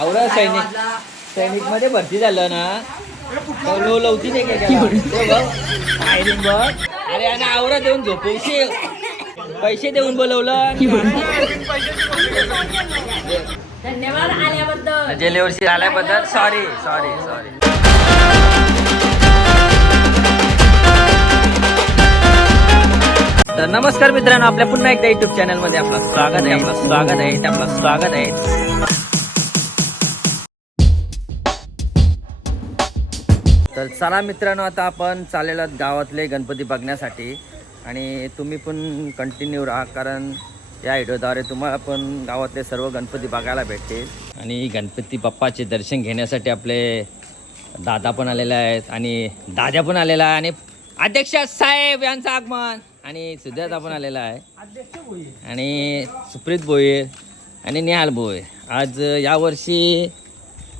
आवरा सैनिक. सैनिकमध्ये भरती झालं ना. लो लवती नाही काय अरे आणि आवरा देऊन झोपवशी पैसे देऊन बोलवलं. धन्यवाद आल्याबद्दल. गेल्या वर्षी आल्याबद्दल. सॉरी सॉरी सॉरी तर नमस्कार मित्रांनो आपल्या पुन्हा एकदा युट्यूब चॅनलमध्ये आपलं स्वागत आहे आपलं स्वागत आहे आपलं स्वागत आहे. तर चला मित्रांनो आता आपण चाललेलो गावातले गणपती बघण्यासाठी. आणि तुम्ही पण कंटिन्यू राहा कारण या व्हिडिओद्वारे तुम्हाला पण गावातले सर्व गणपती बघायला भेटतील. आणि गणपती बाप्पाचे दर्शन घेण्यासाठी आपले दादा पण आलेले आहेत आणि दादा पण आलेला आहे आणि अध्यक्ष साहेब यांचं आगमन. आणि सिद्धार्थ पण आलेला आहे. आणि सुप्रीत भोईर आणि निहाल भोईर. आज यावर्षी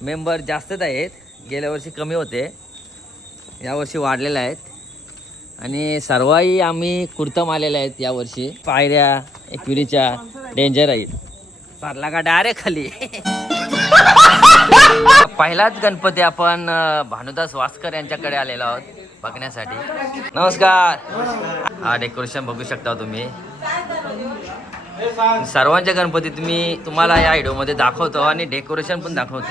मेंबर जास्तच आहेत. गेल्या वर्षी कमी होते. यावर्षी वाढलेले आहेत. आणि सर्वही आम्ही कुर्तम आलेले आहेत यावर्षी पायऱ्या एकविरीच्या डेंजर आहेत. पारला का डायरेक्ट खाली? पहिलाच गणपती आपण भानुदास वास्कर यांच्याकडे आलेलो आहोत बघण्यासाठी. नमस्कार. हा डेकोरेशन बघू शकता तुम्ही. सर्वांचे गणपती तुम्ही तुम्हाला या व्हिडिओमध्ये दाखवतो आणि डेकोरेशन पण दाखवतो.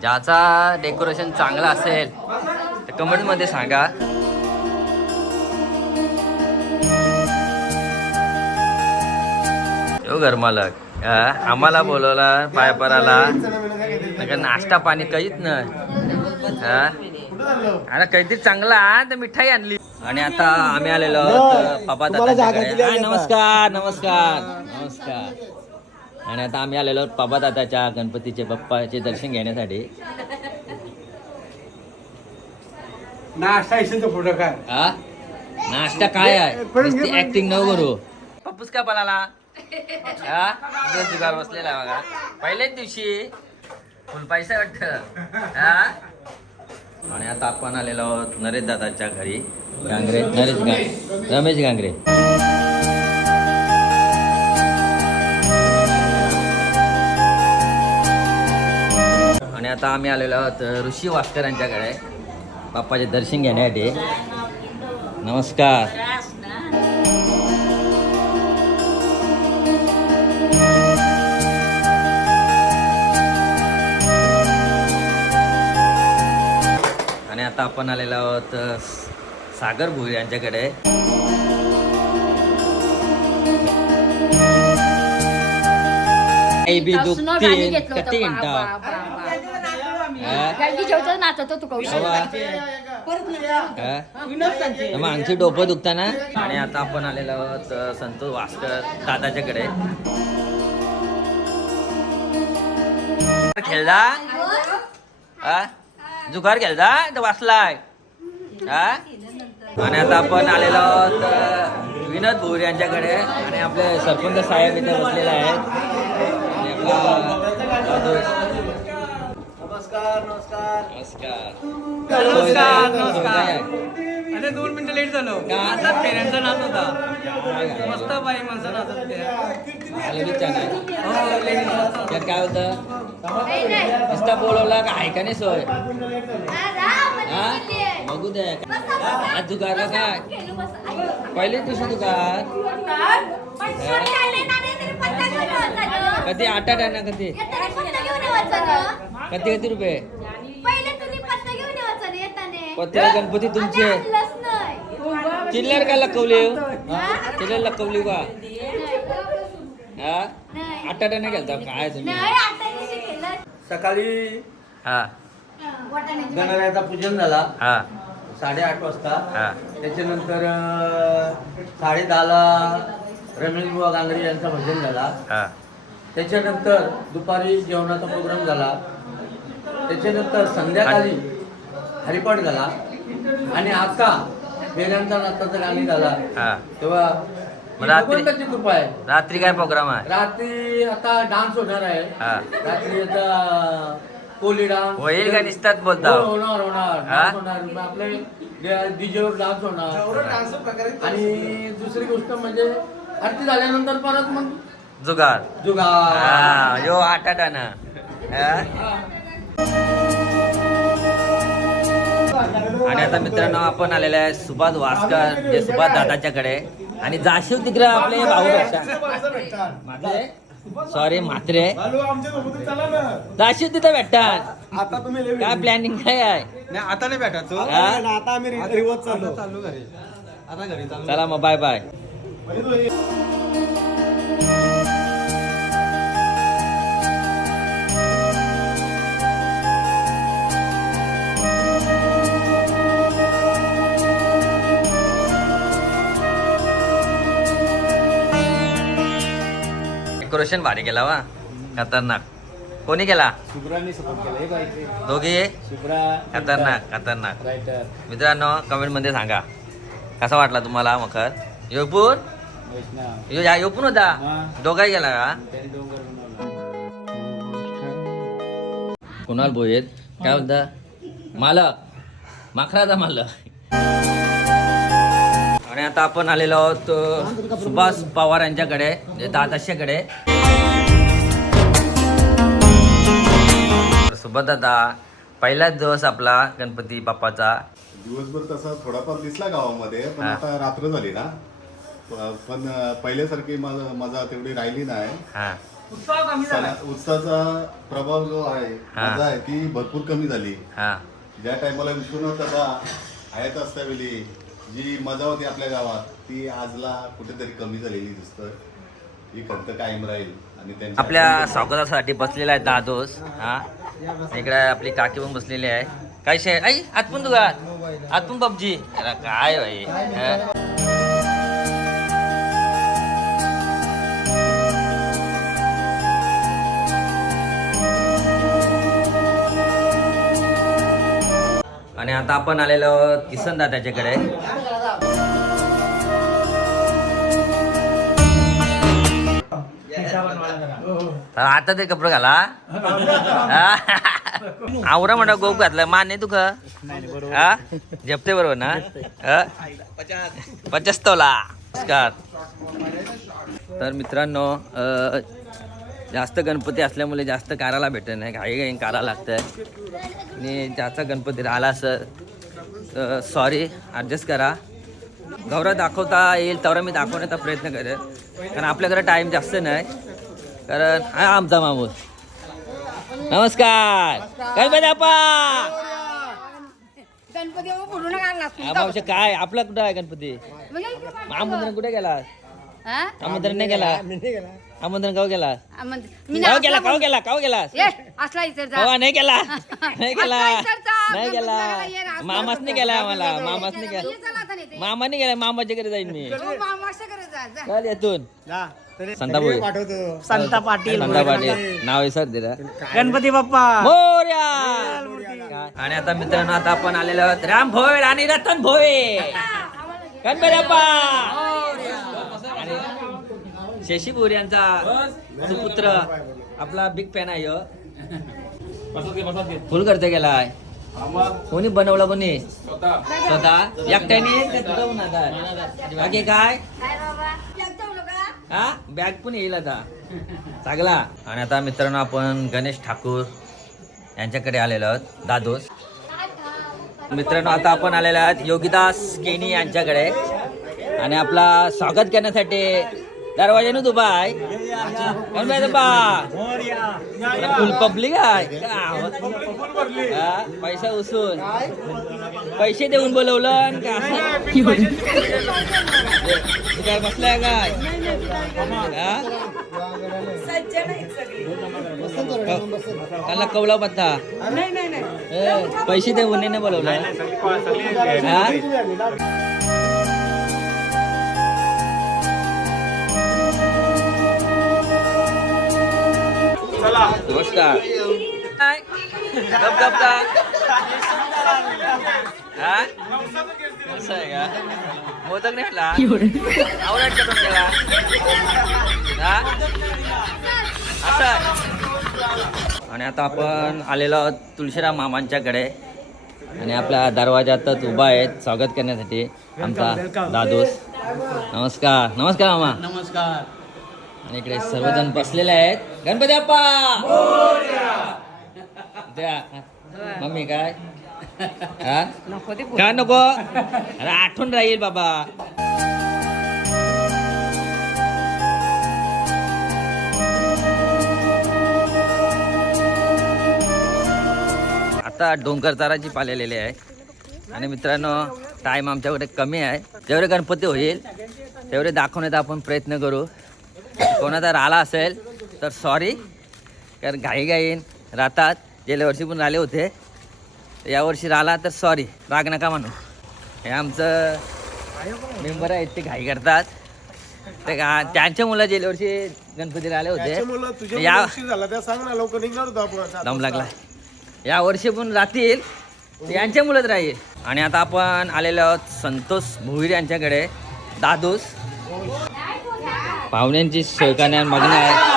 ज्याचा डेकोरेशन चांगला असेल तर कमेंटमध्ये सांगा. यो घर मालक हा, आम्हाला बोलवला पायपराला नका नाश्ता पाणी काहीच नाही? अरे काहीतरी चांगला तर मिठाई आणली. आणि आता आम्ही आलेलो दादाच्याकडे हा, नमस्कार नमस्कार नमस्कार. आणि आता आम्ही आलेलो बाबा दादाच्या गणपतीचे बाप्पाचे दर्शन घेण्यासाठी. नाश्ता फोटो काय? हा? नाश्ता काय आहे? ऍक्टिंग न करू. पप्पूस का बनाला हा? जुगार बसलेला आहे बघा. पहिल्याच दिवशी फुल पैसा वाटत. हा? आणि आता आपण आलेलो आहोत नरेश दादाच्या घरी. गांगरे. नरेश गांग रमेश गांगरे. आणि आता आम्ही आलेलो आहोत ऋषी वास्कर यांच्याकडे बाप्पाचे दर्शन घेण्यासाठी. नमस्कार. आणि आता आपण आलेलो आहोत सागर भोईर यांच्याकडे. बी दुखते घेतलं हा? गलगी जेवतो नाचतो तू कौश बाबा. हा? मग आमची डोकं दुखताना? आणि आता आपण आलेलो आहोत संतोष वास्कर दादाच्याकडे खेळदा हा? जुगार खेळदा तर वाचलाय हा? आणि आता आपण आलेलो आहोत विनोद भोर यांच्याकडे आणि आपले सरपंच साहेब इथे बसलेले आहेत. आणि आपला नमस्कार नमस्कार. नमस्कार? अरे दोन मिनिटं लेट झालो? आता पेरेंटचा नाच होता? मस्त बाई माणसं नाचत होते हो काय होतं? नुसता बोलवला का? आहे का नाही सोय? हा बघू दे. आज जुगार का काय? पहिले दिवशी जुगार कधी? आठ आठ आहे ना कधी? कधी किती रुपये? पत्ते गणपती तुमचे. चिल्लर का लकवली चिल्लर लकवली का? हा? गेलता काय तुम्ही? सकाळी हा. गणरायाचा पूजन झाला. हा. साडेआठ वाजता. हा. त्याच्यानंतर अं, साडेदहाला रमेश बुवा गांगरे यांचा भजन झाला. हा. त्याच्यानंतर दुपारी जेवणाचा प्रोग्राम झाला. त्याच्यानंतर संध्याकाळी हरिपाठ झाला. आणि आता वेदांचा नाचाचा गाणी झाला. हा. तेव्हा मग रात्री- भगवंताची कृपा आहे. रात्री काय प्रोग्राम आहे? रात्री आता डान्स होणार आहे. हा. रात्री आता कोली डान्स होईल का निसतात बोलता. हो, होणार होणार. हा? डान्स होणार. मग आपले डीजेवर डान्स होणार. आणि दुसरी गोष्ट म्हणजे आरती झाल्यानंतर परत मग जुगार. जुगार. हा यो आठ आठ ना आणि आता मित्रांनो आपण आलेले आहे सुभाष वासकर जे सुभाष दादाच्याकडे. आणि जाशीव तिकडे आपले भाऊ भेटतात सॉरी म्हात्रे जाशीव तिथं भेटतात. आता तुम्ही काय प्लॅनिंग काय आहे? नाही आता नाही भेटायचो हा? आता आम्ही रिवर्स चाललो. चाललो घरी. आता घरी चाललो. चला मग बाय बाय डेकोरेशन भारी केला वा. खतरनाक. कोणी केला? शुभ्राने सपोर्ट केला. हे काय इथे दोघे? शुभ्रा खतरनाक खतरनाक. रायटर मित्रांनो कमेंटमध्ये सांगा. कसा वाटला तुम्हाला मखर? योगपूर? वैष्णव. यो योगपूर होता. दोघाही गेला का? त्यांनी डोंगर बनवला. कुणाल भोयेत काय बोलता? मालक. माखराचा मालक. आणि आता आपण आलेलो आहोत अ, सुभाष पवार यांच्याकडे जे दादाश्याकडे दादा पहिलाच दिवस आपला गणपती बाप्पाचा. दिवसभर तसा थोडाफार दिसला गावामध्ये पण हा. आता रात्र झाली ना. प- पण पहिल्यासारखी मजा मजा तेवढी राहिली नाही. हा. सणा- उत्साहाचा प्रभाव जो आहे हा. मजा आहे ती भरपूर कमी झाली. हा. ज्या टायमाला विश्वनाथ दादा आहेत असतावेळी जी मजा होती आपल्या गावात ती आजला कुठेतरी कमी झालेली दिसतं ही खंत कायम राहील आणि त्यांच्या आपल्या स्वागतासाठी बसलेला आहे दादोस हा. इकडे आपली काकी पण बसलेली आहे. काय शे आई आत पण तुझा आत पण पबजी. अरे काय भाई? आणि आता आपण आलेलो किसन दादाच्याकडे आता ते कपडे घाला. आवरा म्हणा गोप घातलं. मान तू का हा? जपते बरोबर ना? पचास तोला नमस्कार. तर मित्रांनो जास्त गणपती असल्यामुळे जास्त काराला भेटत नाही. घाई घाई कारा लागतं आणि ज्याचा गणपती राहिला असं सॉरी ॲडजस्ट करा. गौरव दाखवता येईल तेवढा मी दाखवण्याचा प्रयत्न करेन. कारण आपल्याकडे टाईम जास्त नाही. कारण हा आमचा मामूस नमस्कार. गणपती मावशी काय? आपला कुठं आहे गणपती? आमंत्रण कुठे गेला हा? आमंत्रण नाही गेला. आमंत्रण काव गेला आमंत्रण- मी काव नाचला गेला काव गेला काव गेला ये, असला इतर नाही गेला नाही गेला जा. नाही गेला ये, मामाच नाही गेला आम्हाला. मामाच नाही गेला चला आता नाही गेला मामाच्या घरी जाईन मी. हो, मामा. चल येतून संता पाठवतो. संता पाटील. संता पाटील. नाव आहे सर दिला गणपती बाप्पा. मोर्या. आणि आता मित्रांनो आता आपण आलेलो आहोत राम भोयर आणि रतन भोये गणपती बाप्पा. शशी भोर यांचा सुपुत्र आपला बिग फॅन आहे. फुल करते गेलाय कोणी बनवला कोणी? स्वतः. एकट्याने? बाकी काय? हा? बॅग पण येईल आता. चांगला. आणि आता मित्रांनो आपण गणेश ठाकूर यांच्याकडे आलेलो आहोत. दादोस. मित्रांनो आता आपण आलेलो आहोत योगीदास केनी यांच्याकडे. आणि आपला स्वागत करण्यासाठी दरवाजाने उभा आहे गणपती बाप्पा. फुल पब्लिक आहे? पैसा उसून. पैसे देऊन बोलवलं काय? बसलाय काय? त्याला कवला पत्ता. पैसे देऊन नाही बोलवलं. असं आहे का? मोदक नाही म्हटला? आवडत का तुमच्याला हा? असं आहे. आणि आता आपण आलेलो आहोत तुळशीराम मामांच्याकडे आणि आपल्या दरवाजातच उभा आहेत. स्वागत करण्यासाठी आमचा दादूस. नमस्कार. नमस्कार मामा. नमस्कार. आणि इकडे सर्वजण बसलेले आहेत. गणपती बाप्पा! द्या. मम्मी काय? हा? का नको? अरे आठवण राहील बाबा. आता डोंगर ताराची पालेलेली आहे. आणि मित्रांनो टाईम आमच्याकडे कमी आहे. जेवढे गणपती होईल तेवढे दाखवण्याचा आपण प्रयत्न करू. कोणाचा राहिला असेल तर सॉरी कारण घाई घाईन राहतात. गेल्या वर्षी पण राहिले होते. यावर्षी राहिला तर सॉरी राग नका म्हणू. हे आमचं मेंबर आहेत ते घाई करतात. ते का त्यांच्या मुलं गेल्या वर्षी गणपती राहिले होते. या दम लागला. या वर्षी पण राहतील. यांच्या मुलंच राहील. आणि आता आपण आलेलो आहोत संतोष भोईर यांच्याकडे. दादूस. पाहुण्यांची सहकार्या करण्यात मग्न आहे.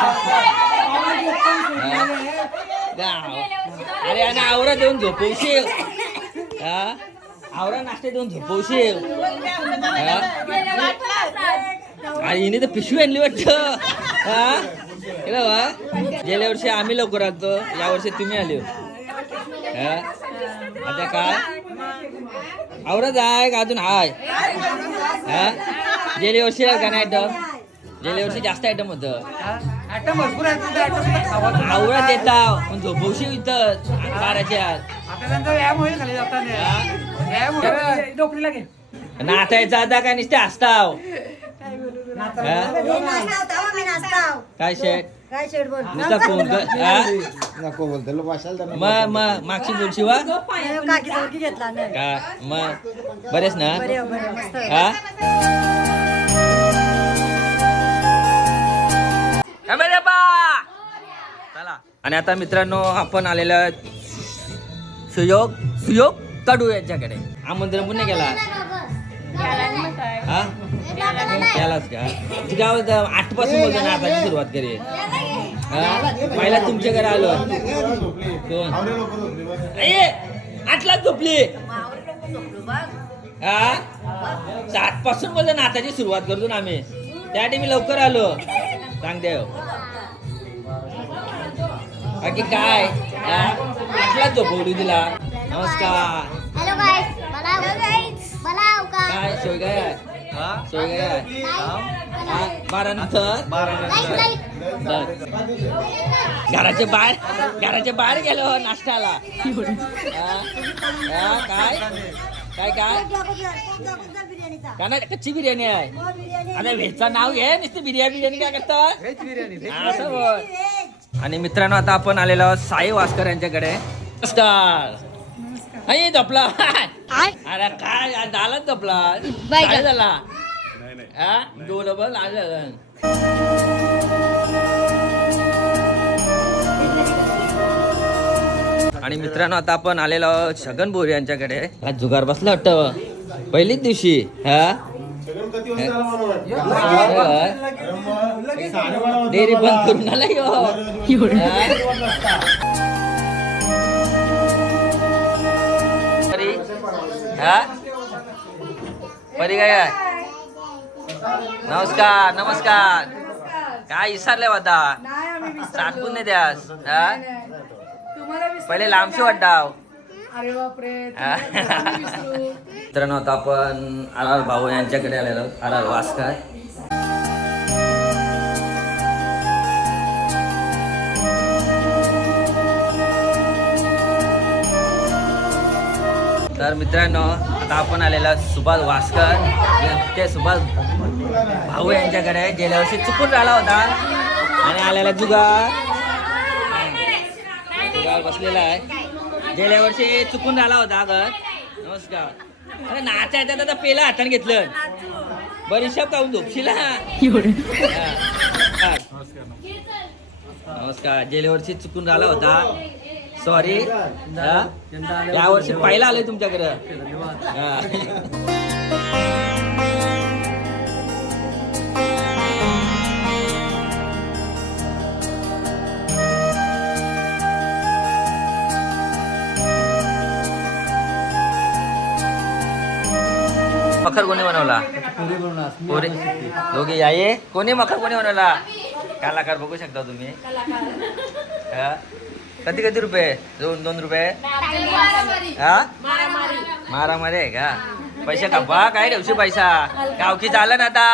अरे आणि आवरा देऊन झोपवशील. हा? आवरा नाश्ता देऊन झोपवशील. आणि हिने तर पिशवी आणली वाटतं. हा? हे गेल्या वर्षी आम्ही लवकर आलतो. या वर्षी तुम्ही आले. हा? आता काय आवरत आहे का अजून हाय? हा? गेल्या वर्षी का नाही आयटम गेल्या वर्षी जास्त आयटम होत. आवरत येता पण झोपवशी इथं बाराच्या नाचायचा आता काय नुसते हसताव काय शेट काय शेड बोल. नुसता फोन कर. हा? नको बोलतो भाषाला मग मग मागची बोलशी वा? काकी घेतला नाही. का? मग बरेच ना? बरे हो, चला. आणि आता मित्रांनो आपण आलेला सुयोग सुयोग कडू यांच्याकडे. आमंत्रण पण नाही गेला? हा? त्यालाच का? तुझं गाव आठपासून बोलतो ना आताची सुरुवात करेल हा? पहिला तुमच्याकडे आलो. कोण? आठलाच झोपली. हा? सात पासून बोलतो नाताची सुरुवात करतो ना आम्ही. त्या मी लवकर आलो. सांग देव बाकी काय? हा? आठलाच झोपवली तिला? नमस्कार. काय सोय काय? सोय काय? हा? बारा. नंतर घराच्या बाहेर घराच्या बाहेर गेलो नाश्त्याला. काय? काय काय? का नाही कच्ची बिर्याणी आहे. बिर्याणी आता व्हेजचं नाव घे नुसती बिर्याणी बिर्याणी काय करता? असं बोल. आणि मित्रांनो आता आपण आलेलो आहोत साई वास्कर यांच्याकडे. नमस्कार. अय झोपला. अरे काय झालाच झोपला? काय झाला? हा? दोन बल आलं मित्रांनो आता आपण आलेलो आहोत छगन बोरी यांच्याकडे. आज जुगार बसला वाटतं पहिलीच दिवशी हा? डेअरी बंद करून आला ह्यो. परी हा? परी काय काय नमस्कार नमस्कार. काय विसरले होता साठवून नाही द्यास हा? पहिले लांबशी वाटाव. हा. मित्रांनो आता आपण आर आर भाऊ यांच्याकडे आलेलो आहोत. R R Waskar. तर मित्रांनो आता आपण आलेला सुभाष वास्कर. ते सुभाष भाऊ यांच्याकडे गेल्या वर्षी चुकून राहिला होता. आणि आलेला जुगार. जुगार बसलेला आहे. गेल्या वर्षी चुकून राहिला होता अगर नमस्कार. अरे नाचायचा तर पेला हाताने घेतलं. बरं हिशोब काऊन झोपशील. नमस्कार. गेल्या वर्षी चुकून राहिला होता. सॉरी या वर्षी पहिला आलोय तुमच्याकडं. मखर कोणी बनवला? पुरी दोघे याये कोणी मखर कोणी बनवला? कलाकार बघू शकता तुम्ही. हा? कधी कधी रुपये? दोन दोन रुपये? हा? मारामारी आहे का? पैसे कापा काय ठेवशी पैसा? गावकी झालं ना आता.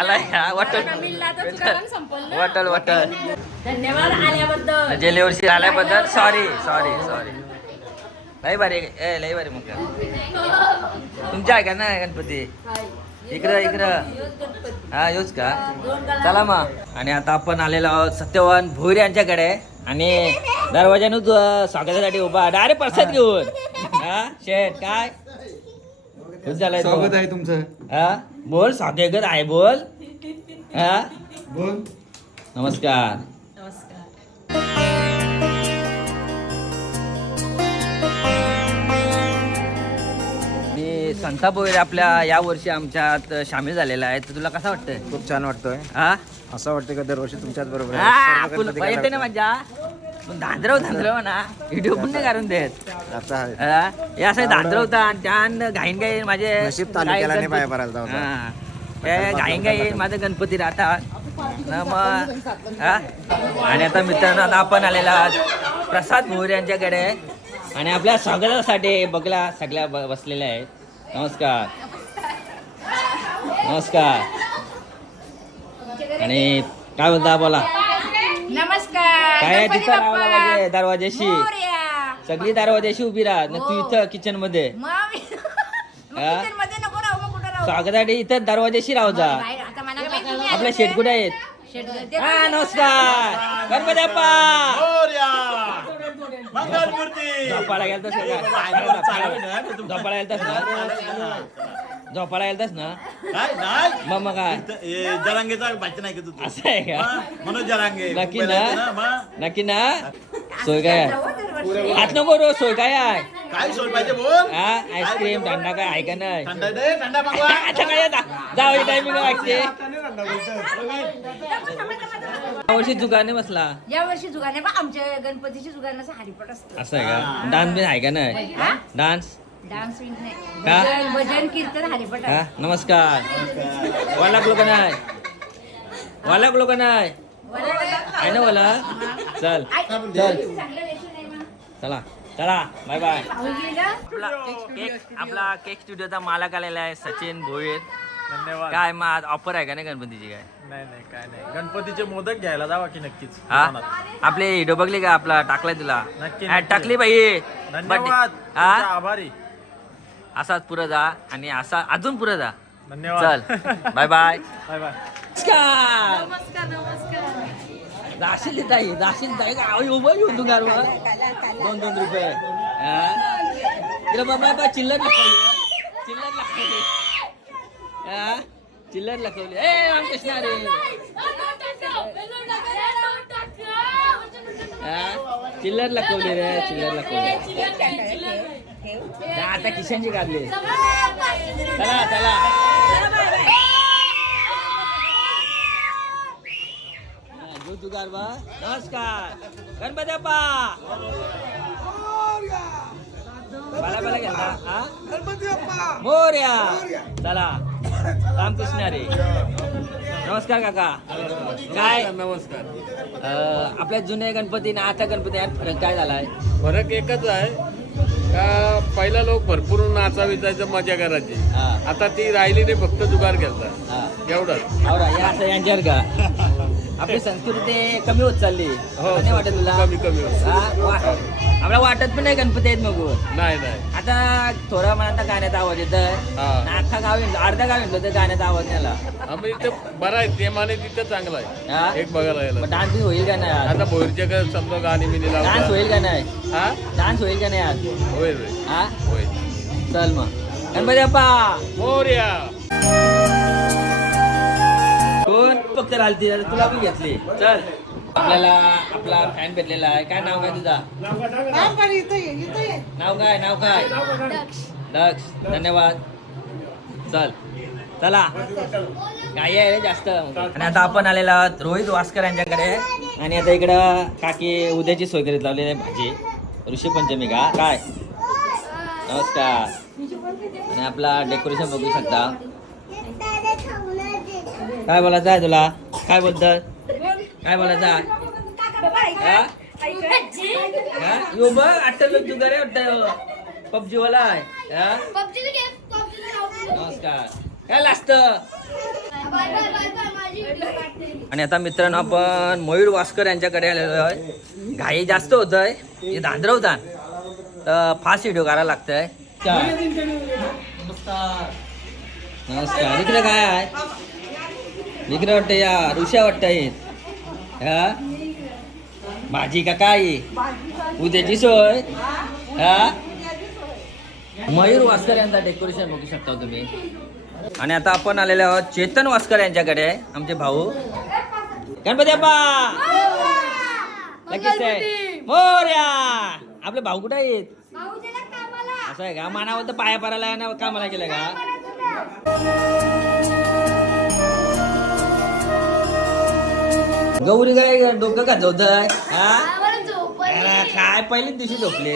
आलाय का वाटल. वाटल. वाटल धन्यवाद आल्याबद्दल. गेल्या वर्षी आल्याबद्दल. सॉरी सॉरी सॉरी लई भारी ए लई भारी मग तुमच्या आहे का ना गणपती? इकडं इकडं. हा योच का? चला मग. आणि आता आपण आलेलो आहोत सत्यवान भोईर यांच्याकडे. आणि दरवाजानं तू स्वागतासाठी उभा. डायरेक्ट प्रसाद घेऊन. हा शेठ काय? झालाय तो. स्वागत आहे तुमचं. हा? बोल स्वागत आहे बोल. हा? बोल. नमस्कार. मी संता भोईर आपल्या या वर्षी आमच्यात सामील झालेला आहे. तर तुला कसं वाटतंय? खूप छान वाटतोय. हा? असं वाटतं का दरवर्षी तुमच्याच बरोबर आहे. हा, सर्व फुल- गणपती येते ना. मजा पण धांद्रव धांद्रव ना व्हिडिओ पण नाही काढून देत. आता आहे. हा, हे असं धांद्रवता आणि त्यान घाईन गाईन माझे नशीब तालुक्याला नाही पाया पडायला जाऊ द्या. हा. ते घाईन गाईन माझे गणपती राहतात. ना मग हा? आणि आता मित्रांनो आता आपण आलेला आहोत प्रसाद भोईर यांच्याकडे. आणि आपल्या स्वागतासाठी बघला सगळ्या ब- बसलेल्या आहेत. नमस्कार. नमस्कार. आणि काय बोलता बोला? नमस्कार. काय गणपती तिथं बाप्पा. मोरया. सगळी दरवाजाशी उभी राहा. ना तू इथं किचनमध्ये. मग आम्ही- मग हा? kitchen मध्ये नको राहू मग कुठं राहू? स्वागतासाठी इथं दरवाजाशी राहू जा. बाहेर आता मला काय माहिती नाही. आपल्या शेट कुठे आहेत. शेट ते- हा नमस्कार. गणपती बाप्पा. झोपाळा गेलतास का? झोपाळा गेलतास ना? झोपाळा गेलतास ना? काय नाही. मग मग काय? ए, जरांगेचा बाची नाही का तू असं आहे का? हा, मनोज जरांगे. नक्की मुंबईला ना? मग. नक्की ना? सोय काय? आहे? हात नको रो सोय काय आहे? काय सोड पाहिजे बोल? हा आईस्क्रीम थंडा काय? आहे का नाही थंडा दे थंडा मागवा आता काय आता? जाऊ टायमिंग लागते वर्षी जुगाने बसला. या वर्षी जुगाने बा आमच्या गणपतीची जुगानाचा हरिपट असतो. असं आहे का? डान्स बिन आहे का नाही? हा? डान्स? डान्स विन नाही का? भजन भजन कीर्तन हरिपट हा? आहे. नमस्कार. वालाक लोक नाही? वालाक लोक नाही? आहे ना वाला चल. चल. चला. चला. Bye bye? आपला केक आपला केक स्टुडिओचा मालक आलेला आहे सचिन भोईर. धन्यवाद. काय मग ऑफर आहे का नाही गणपतीची काय? नाही नाही काय नाही. गणपतीचे मोदक घ्यायला जावा की नक्कीच? हा? दुकानात. आपले व्हिडिओ बघली का? आपला टाकलाय तुला. नक्की, हा. टाकली बाई. धन्यवाद. तुमचा आभारी. असाच पुढे जा आणि असा अजून पुढे जा. धन्यवाद. चल. बाय बाय बाय बाय नमस्कार. जाशील ताई जाशील ताई. का उभं येऊन तू गारवा? दोन दोन रुपये. हा? इकडे बाबा बा चिल्लर लखवली चिल्लर लखवली हा? चिल्लर लखवली ए रामकृष्ण रे हा? चिल्लर लखवली रे चिल्लर लखवली आता किशनची काढली चला चला. बा. नमस्कार. गणपती हा. मोर्या. चला. रामकृष्ण रे. नमस्कार काका. काय? नमस्कार. आपल्या जुन्या गणपती आणि आता गणपती यात फरक काय झालाय? फरक एकच आहे. का पहिला लोक भरपूर नाचा विचायचं मजा करायची. आता ती राहिली नाही फक्त जुगार एवढंच. या असं यांच्यावर का? आपली संस्कृती कमी होत चालली. हो नाही वाटत तुला? कमी कमी होत. हा? वा- आम्हाला वाटत पण नाही गणपती आहेत मग नाही नाही. आता थोडा मला आता गाण्याचा आवाज येत हा. अख्खा गाव येतो अर्धा गाव येतो ते गाण्याचा आवाज नाही आला आम्ही इथे बरं आहे. ते माने तिथं चांगलं हा? आहे एक बघायला मग गेलं डान्स बी होईल का नाही आज? आता भोरच्या काय समजा गाणी बिनी डान्स लावतात होईल का नाही? हा? डान्स होईल का नाही आज? होय होय हा? होय चल मग. गणपती बाप्पा! मोर्या! कोण फक्त रालती तुला पण घेतली. चल. आपल्याला आपला फॅन भेटलेला आहे. काय नाव काय तुझा? नाव काय नाव काय? दक्ष. धन्यवाद. चल. चला. काय आहे जास्त. आणि आता आपण आलेला आहोत रोहित वास्कर यांच्याकडे. आणि आता इकडं काकी उद्याची सोय करीत लावलेली आहे भाजी. ऋषी पंचमी का? काय? नमस्कार. आणि आपला डेकोरेशन बघू शकता. काय बोलायचं आहे तुला? काय बोलत काय बोलायचं आहे? यो बघ आहे वाटतं पबजी वाला आहे. हा? नमस्कार. काय लागत काढते आणि आता मित्रांनो आपण मयूर वास्कर यांच्याकडे आलेलो आहे. घाई जास्त होत आहे हे धांद्रवतात तर फास्ट व्हिडिओ करायला लागतंय. नमस्कार. इकडे काय आहे? इकडे वाटतं या ऋषा वाटतं येत हा? भाजी का काय? उद्याची सोय. हा? मयूर वास्कर यांचा डेकोरेशन बघू शकता तुम्ही. आणि आता आपण आलेले आहोत चेतन वास्कर यांच्याकडे आमचे भाऊ. गणपती बाप्पा लगेच आहे. मोर्या आपले भाऊ कुठे आहेत? असं आहे का? मानावर तर पाया आहे ना कामाला गेलं का? गौरी काय डोकं का आहे हा काय पहिलीच दिवशी झोपले?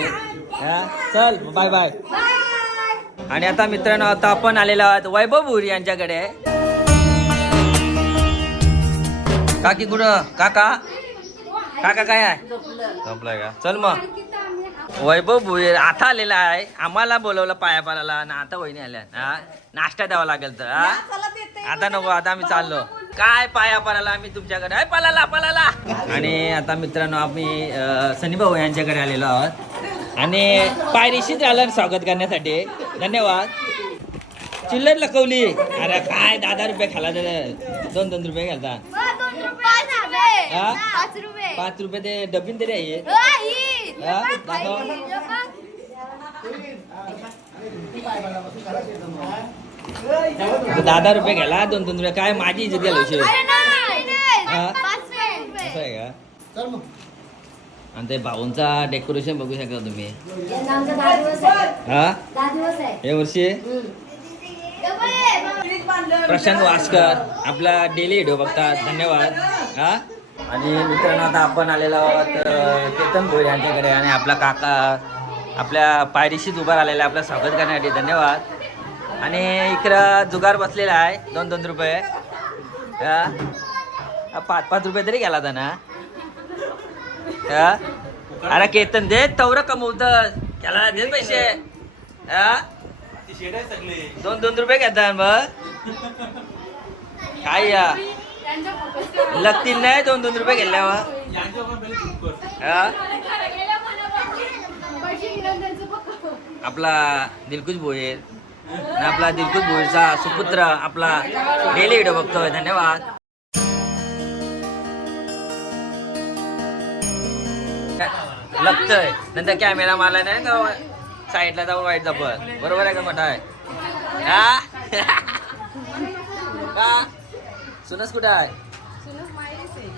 हा? चल बाय बाय आणि आता मित्रांनो आता आपण आलेलो आहोत वैभव भुरी यांच्याकडे. काकी कुठं? काका? काका काय आहे? झोपलाय का? चल मग. वैभव भुईर आता आलेला आहे. आम्हाला बोलवलं पाया आणि आता वहिनी आल्या. हा? नाश्ता द्यावा लागेल तर हा? आता नको आता आम्ही चाललो. काय पाया पडायला आम्ही तुमच्याकडे? आहे पलाला पलाला आणि आता मित्रांनो आम्ही सनी भाऊ यांच्याकडे आलेलो आहोत. आणि पायरीशीच आलं स्वागत करण्यासाठी. धन्यवाद. चिल्लर लकवली. अरे काय दहा दहा रुपये खाला तर. दोन दोन रुपये घालता? पाच रुपये ते डबीन तरी आहे. हा? दाखव. हे. दहा दहा रुपये घ्याला दोन दोन रुपये. काय माझी इज्जत गेलो शेव अरे नाही, नाही. हा? पाच रुपये. असं आहे का? आणि ते भाऊंचा डेकोरेशन बघू शकता तुम्ही. हा? वर्षी? हे बघ. प्रशांत वासकर आपला डेली व्हिडिओ बघतात. धन्यवाद. हा? आणि मित्रांनो आता आपण आलेलो आहोत केतन भोईर यांच्याकडे आणि आपला काका आपल्या पायरीशीच उभा राहिलेला आहे. आपलं स्वागत करण्यासाठी धन्यवाद. आणि इकडं जुगार बसलेला आहे. दोन दोन रुपये. हा. पाच पाच रुपये तरी गेला त्यांना अरे केतन दे तवर कमवत त्याला दे पैसे. दोन दोन रुपये घेतात मग. काय या? लगतील नाही दोन दोन रुपये घेतल्यावर हा. आपला दिलकुश भोयर आणि आपला दिलकुश भोईरचा सुपुत्र आपला डेली व्हिडिओ बघतोय. धन्यवाद. लगतोय. नंतर कॅमेरा मारला नाही का साईडला जाऊन वाईट जपत बरोबर आहे का मोठा आहे का सुनस कुठं आहे?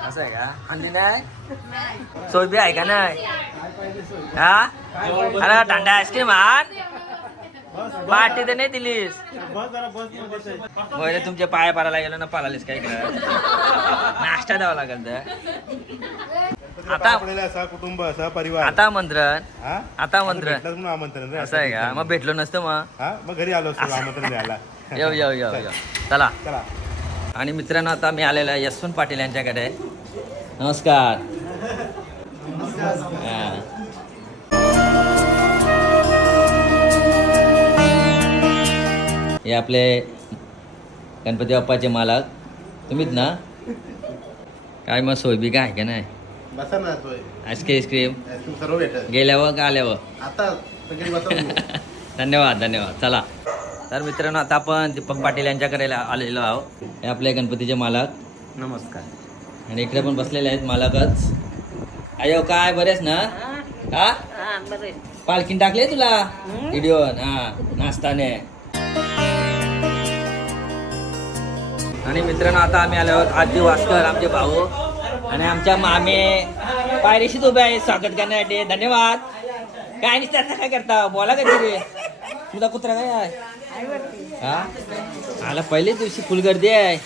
असं आहे का? आणली नाही? सोयबी आहे का नाही? हा? अरे थंडा आईस्क्रीम आण. पार्टी तर नाही दिलीस. होय रे, तुमच्या पाया पारायला गेलो ना पालालीस काय कर नाश्ता द्यावा लागेल तर. आता असा कुटुंब असा परिवार. आता आमंत्रण. आता आमंत्रण. आमंत्रण. असं आहे का? मग भेटलो नसतं मग. मग घरी आलो असतो आमंत्रण द्यायला. येऊ येऊ येऊ येऊ. चला. चला. आणि मित्रांनो आता मी आलेलो आहे यशवंत पाटील यांच्याकडे. नमस्कार. हा. आपले गणपती बाप्पाचे मालक. तुम्हीच ना? काय मग सोयबी काय आहे का नाही? बसा ना तोय आईस्क्रीम तू सर्व भेटत गेल्यावर का आल्यावर? आता सगळी बसा धन्यवाद धन्यवाद. चला. तर मित्रांनो आता आपण दीपक पाटील यांच्याकडे आलेलो आहोत. हे आपले गणपतीचे मालक. नमस्कार. आणि इकडे पण बसलेले आहेत मालकच. अयो काय? बरेच ना? हा. पालखीन टाकले तुला? व्हिडिओ? हा नाचताने आणि मित्रांनो आता आम्ही आलो आहोत आजी वास्कर आमचे भाऊ. आणि आमच्या मामे पायरीशीच उभे आहे स्वागत करण्यासाठी. धन्यवाद. काय नाही आता काय करता? बोला का तिथे? तुला कुत्रा काय आहे? हा? आला पहिलेच दिवशी फुल गर्दी आहे.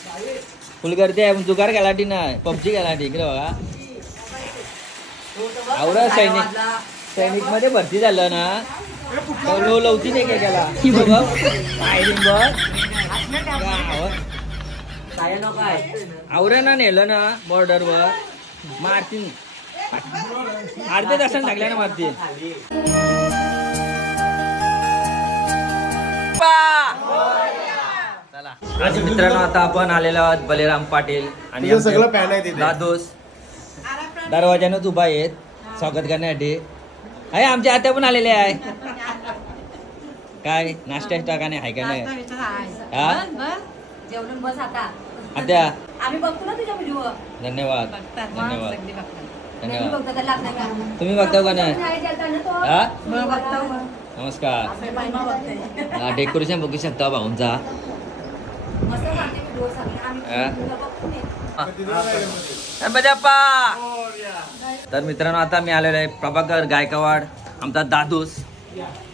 फुल गर्दी आहे जुगार गलाटी ना पबजी गलाटी इकडे बघा. आवडा सैनिक. सैनिकमध्ये भरती झालं ना. लो लवती नाही काय त्याला. बघ. आवरा ना नेलं ना बॉर्डरवर. मारतीन अर्ध्या तासाने लागल्या ना मारती चला आज मित्रांनो आता आपण आलेलो आहोत बलिराम पाटील आणि सगळं पॅन आहे तिथे. दादोस. दरवाजानंच उभा आहेत. स्वागत करण्यासाठी. आहे आमच्या आत्या पण आलेले आहे. काय? नाश्ता का नाही? आहे का नाही? हा? जेवण बस आता. आत्या आम्ही बघतो ना तुझ्या व्हिडिओ धन्यवाद. धन्यवाद. धन्यवाद. तुम्ही बघता का नाही. हा? मग नमस्कार. हा, डेकोरेशन बघू शकता भाऊंचा तर मित्रांनो आता मी आलेलो आहे प्रभाकर गायकवाड आमचा दादूस.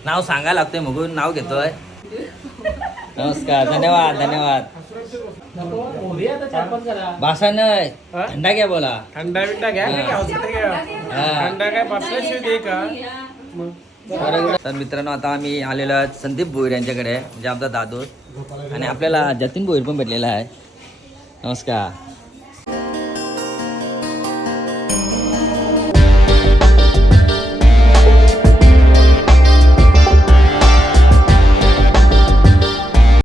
नाव सांगायला लागतंय मगून नाव घेतोय. नमस्कार धन्यवाद धन्यवाद. भाषण नाही थंडा घ्या बोला. थंडा बिंडा घ्या. थंडा काय बसल्याशिवाय दे का? तर मित्रांनो आता आम्ही आलेलो आहोत संदीप भोईर यांच्याकडे म्हणजे आमचा दादू. आणि आपल्याला जतीन भोईर पण भेटलेला आहे. नमस्कार.